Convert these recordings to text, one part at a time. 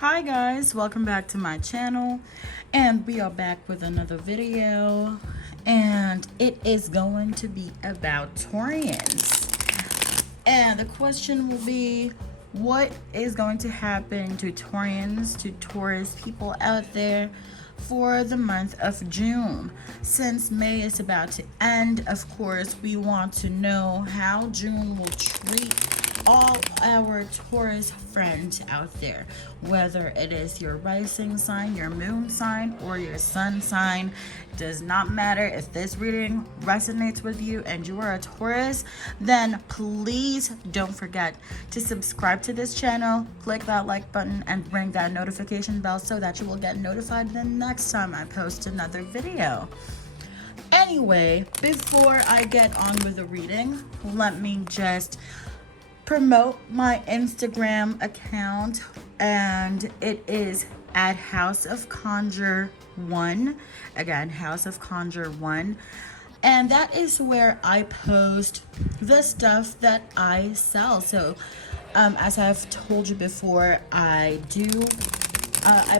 Hi guys, welcome back to my channel, and we are back with another video, and it is going to be about Taurians. And the question will be, what is going to happen to Taurians, to Taurus people out there for the month of June? Since May is about to end, of course, we want to know how June will treat all our Taurus friends out there, whether it is your rising sign, your moon sign, or your sun sign. It does not matter. If this reading resonates with you and you are a Taurus, then please don't forget to subscribe to this channel, click that like button, and ring that notification bell so that you will get notified the next time I post another video. Anyway, before I get on with the reading, let me just promote my Instagram account, and it is at House of Conjure 1. Again, House of Conjure 1. And that is where I post the stuff that I sell. So, as I've told you before, I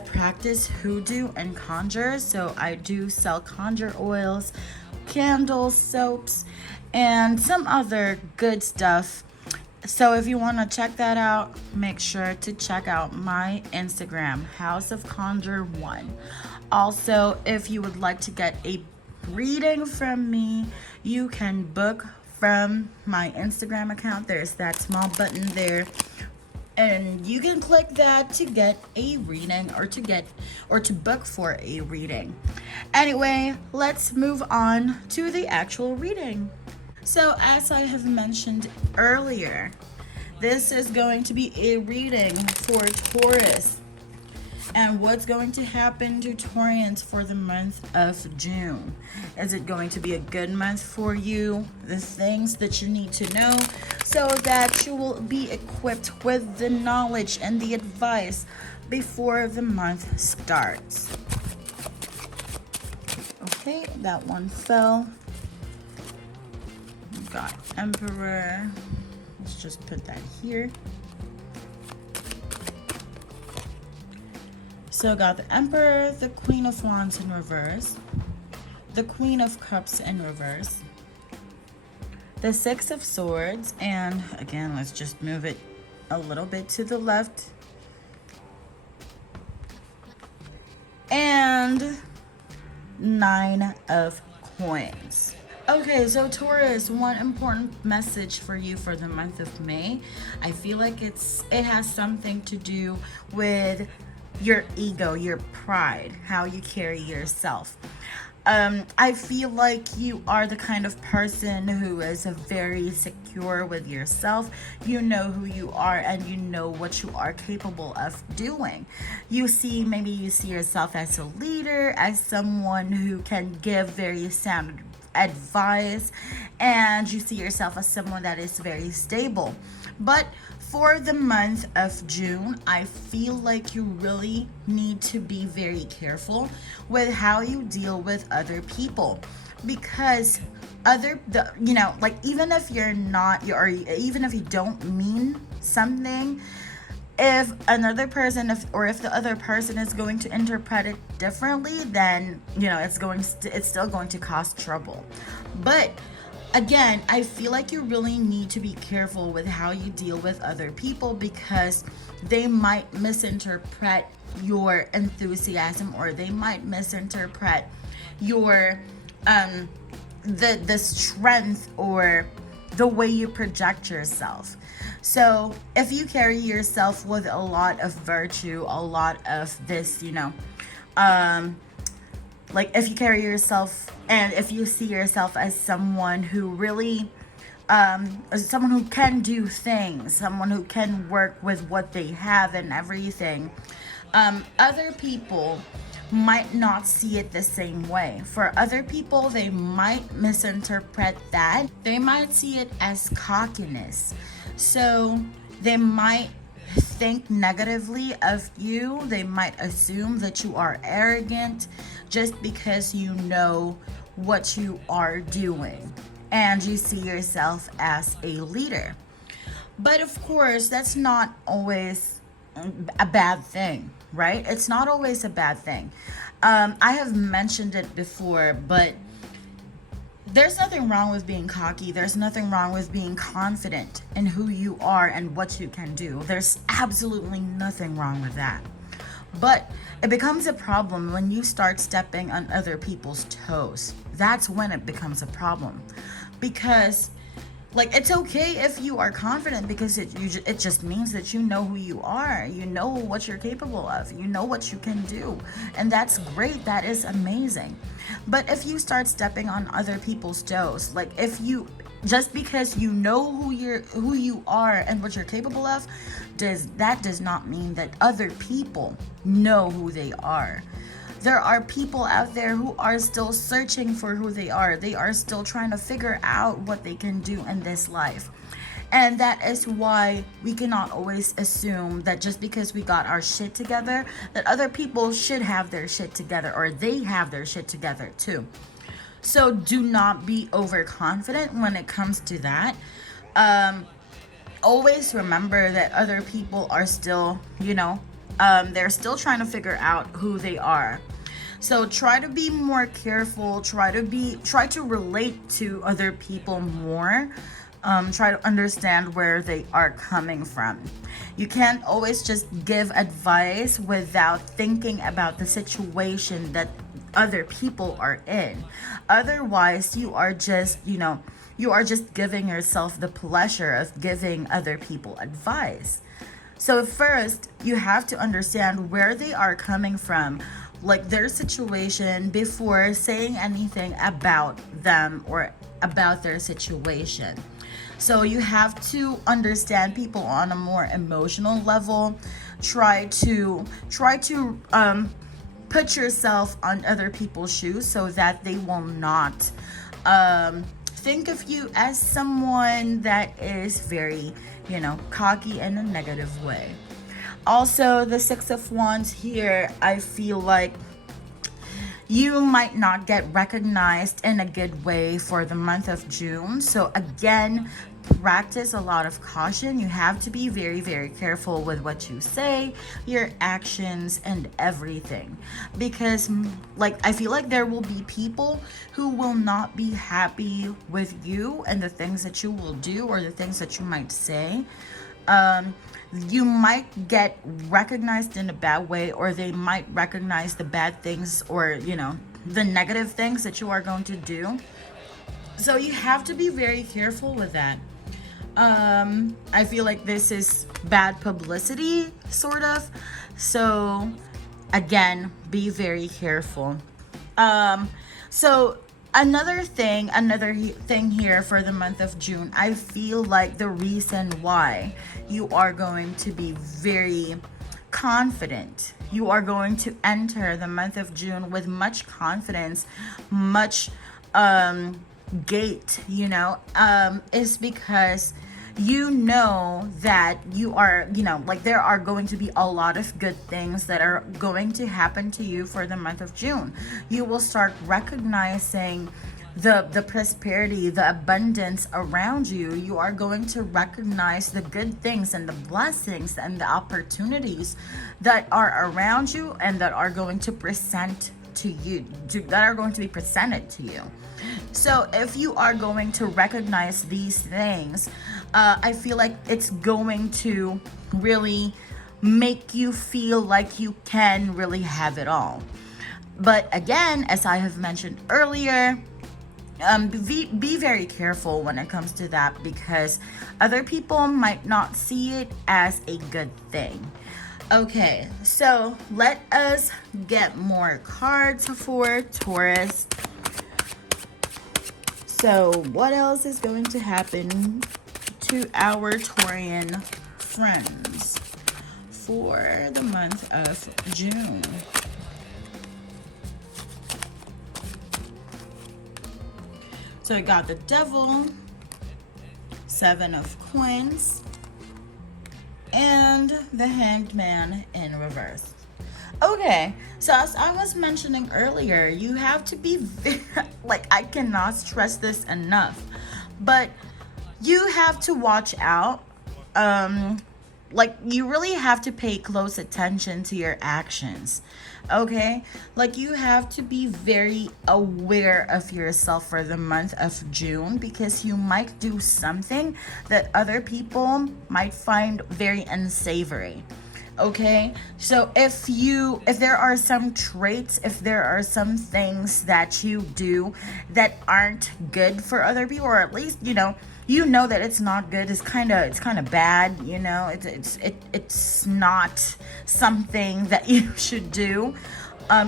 practice hoodoo and conjure. So I do sell conjure oils, candles, soaps, and some other good stuff. So if you want to check that out, make sure to check out my Instagram, House of Conjure 1. Also, if you would like to get a reading from me, you can book from my Instagram account. There's that small button there, and you can click that to get a reading or to book for a reading. Anyway, let's move on to the actual reading. So, as I have mentioned earlier, this is going to be a reading for Taurus. And what's going to happen to Taurians for the month of June? Is it going to be a good month for you? The things that you need to know so that you will be equipped with the knowledge and the advice before the month starts. Okay, that one fell. Got Emperor. Let's just put that here. So got the Emperor, the Queen of Wands in reverse, the Queen of Cups in reverse, the Six of Swords, and again, let's just move it a little bit to the left, and Nine of Coins. Okay, so Taurus, one important message for you for the month of May. I feel like it has something to do with your ego, your pride, how you carry yourself. I feel like you are the kind of person who is very secure with yourself. You know who you are and you know what you are capable of doing. Maybe you see yourself as a leader, as someone who can give very sound advice, and you see yourself as someone that is very stable. But for the month of June, I feel like you really need to be very careful with how you deal with other people, because even if even if you don't mean something, if another person, if the other person is going to interpret it differently, then it's still going to cause trouble. But again, I feel like you really need to be careful with how you deal with other people, because they might misinterpret your enthusiasm, or they might misinterpret your the strength or the way you project yourself. So if you carry yourself with a lot of virtue, a lot of this, like if you carry yourself and if you see yourself as someone who really, someone who can do things, someone who can work with what they have and everything, other people might not see it the same way. For other people, they might misinterpret that. They might see it as cockiness. So they might think negatively of you. They might assume that you are arrogant just because you know what you are doing and you see yourself as a leader. But of course, that's not always a bad thing, right? It's not always a bad thing. I have mentioned it before, but there's nothing wrong with being cocky. There's nothing wrong with being confident in who you are and what you can do. There's absolutely nothing wrong with that. But it becomes a problem when you start stepping on other people's toes. That's when it becomes a problem. Because like, it's okay if you are confident, because it just means that you know who you are. You know what you're capable of. You know what you can do. And that's great. That is amazing. But if you start stepping on other people's toes, like if you just because you know who you are and what you're capable of, does not mean that other people know who they are. There are people out there who are still searching for who they are. They are still trying to figure out what they can do in this life. And that is why we cannot always assume that just because we got our shit together, that other people should have their shit together, or they have their shit together too. So do not be overconfident when it comes to that. Always remember that other people are still, they're still trying to figure out who they are. So try to be more careful. Try to relate to other people more. Try to understand where they are coming from. You can't always just give advice without thinking about the situation that other people are in. Otherwise, you are just giving yourself the pleasure of giving other people advice. So first, you have to understand where they are coming from, like their situation, before saying anything about them or about their situation. So you have to understand people on a more emotional level. Try to put yourself on other people's shoes so that they will not think of you as someone that is very, cocky in a negative way. Also, the Six of Wands here, I feel like you might not get recognized in a good way for the month of June. So again, practice a lot of caution. You have to be very, very careful with what you say, your actions, and everything. Because I feel like there will be people who will not be happy with you and the things that you will do or the things that you might say. You might get recognized in a bad way, or they might recognize the bad things, or the negative things that you are going to do. So you have to be very careful with that. I feel like this is bad publicity, sort of. So again, be very careful. So another thing here for the month of June, I feel like the reason why you are going to be very confident, you are going to enter the month of June with much confidence, much gait, is because that you are, there are going to be a lot of good things that are going to happen to you for the month of June. You will start recognizing the prosperity, the abundance around you. You are going to recognize the good things and the blessings and the opportunities that are around you and that are going to present to you, that are going to be presented to you. So if you are going to recognize these things, I feel like it's going to really make you feel like you can really have it all. But again, as I have mentioned earlier, be very careful when it comes to that, because other people might not see it as a good thing. Okay, so let us get more cards for Taurus. So what else is going to happen to our Taurian friends for the month of June? So I got the Devil, Seven of Coins, and the Hanged Man in reverse. Okay, so as I was mentioning earlier, you have to be very, I cannot stress this enough, but you have to watch out like you really have to pay close attention to your actions. Okay, like you have to be very aware of yourself for the month of June, because you might do something that other people might find very unsavory. Okay, so if there are some traits, if there are some things that you do that aren't good for other people, or at least you know that it's not good, it's kind of bad, it's not something that you should do.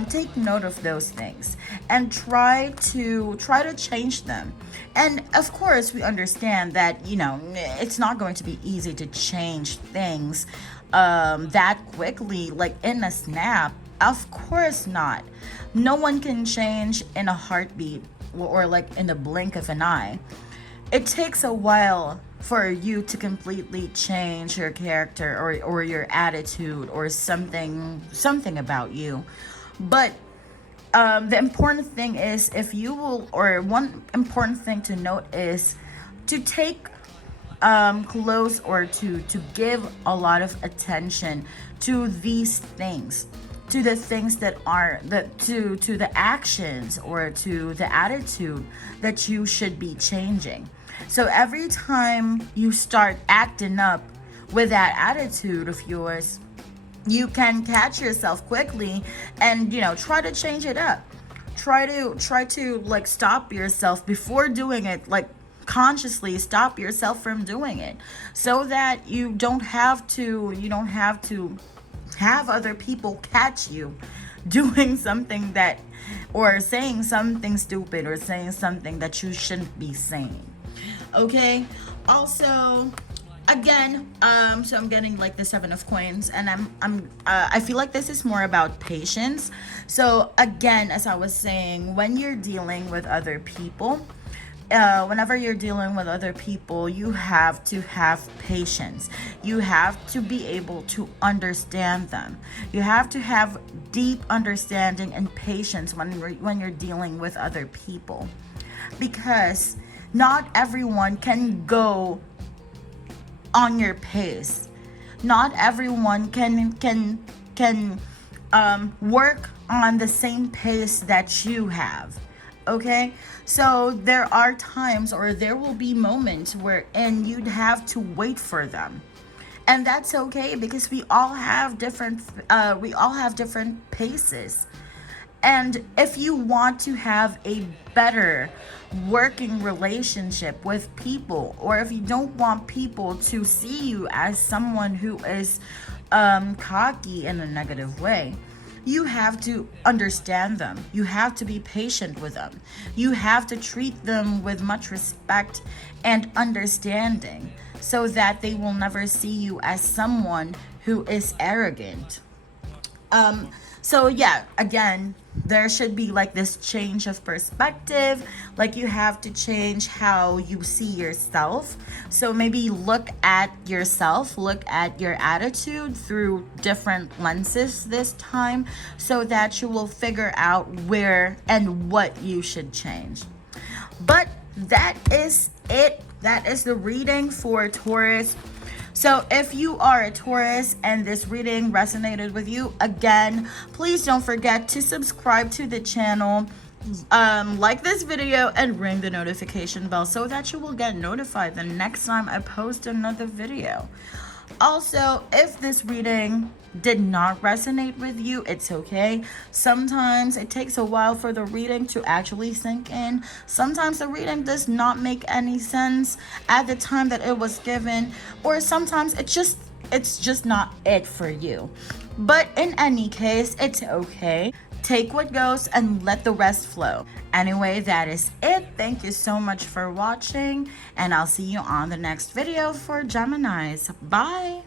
Take note of those things and try to change them. And of course, we understand that it's not going to be easy to change things that quickly, like in a snap. Of course not. No one can change in a heartbeat, or like in the blink of an eye. It takes a while for you to completely change your character, or your attitude, or something about you. But the important thing is, if you will, or one important thing to note is to take close, or to give a lot of attention to these things, to the things that are to the actions, or to the attitude that you should be changing. So every time you start acting up with that attitude of yours, you can catch yourself quickly and try to change it up. Try to like stop yourself before doing it, like consciously stop yourself from doing it, so that you don't have to have other people catch you doing something that, or saying something stupid, or saying something that you shouldn't be saying. Okay, also, again, so I'm getting like the 7 of coins, and I feel like this is more about patience. So again, as I was saying, when you're dealing with other people, whenever you're dealing with other people, you have to have patience. You have to be able to understand them. You have to have deep understanding and patience when you're dealing with other people, because not everyone can go on your pace. Not everyone can work on the same pace that you have. Okay, so there are times, or there will be moments wherein you'd have to wait for them, and that's okay, because we all have different paces. And if you want to have a better working relationship with people, or if you don't want people to see you as someone who is cocky in a negative way, you have to understand them. You have to be patient with them. You have to treat them with much respect and understanding, so that they will never see you as someone who is arrogant. So yeah, again, there should be like this change of perspective. Like you have to change how you see yourself. So maybe look at yourself, look at your attitude through different lenses this time, so that you will figure out where and what you should change. But that is it. That is the reading for Taurus. So if you are a Taurus and this reading resonated with you, again, please don't forget to subscribe to the channel, like this video, and ring the notification bell, so that you will get notified the next time I post another video. Also, if this reading did not resonate with you, it's okay. Sometimes it takes a while for the reading to actually sink in. Sometimes the reading does not make any sense at the time that it was given, or sometimes it's just not it for you. But in any case, it's okay. Take what goes and let the rest flow. Anyway, that is it. Thank you so much for watching, and I'll see you on the next video for Geminis. Bye.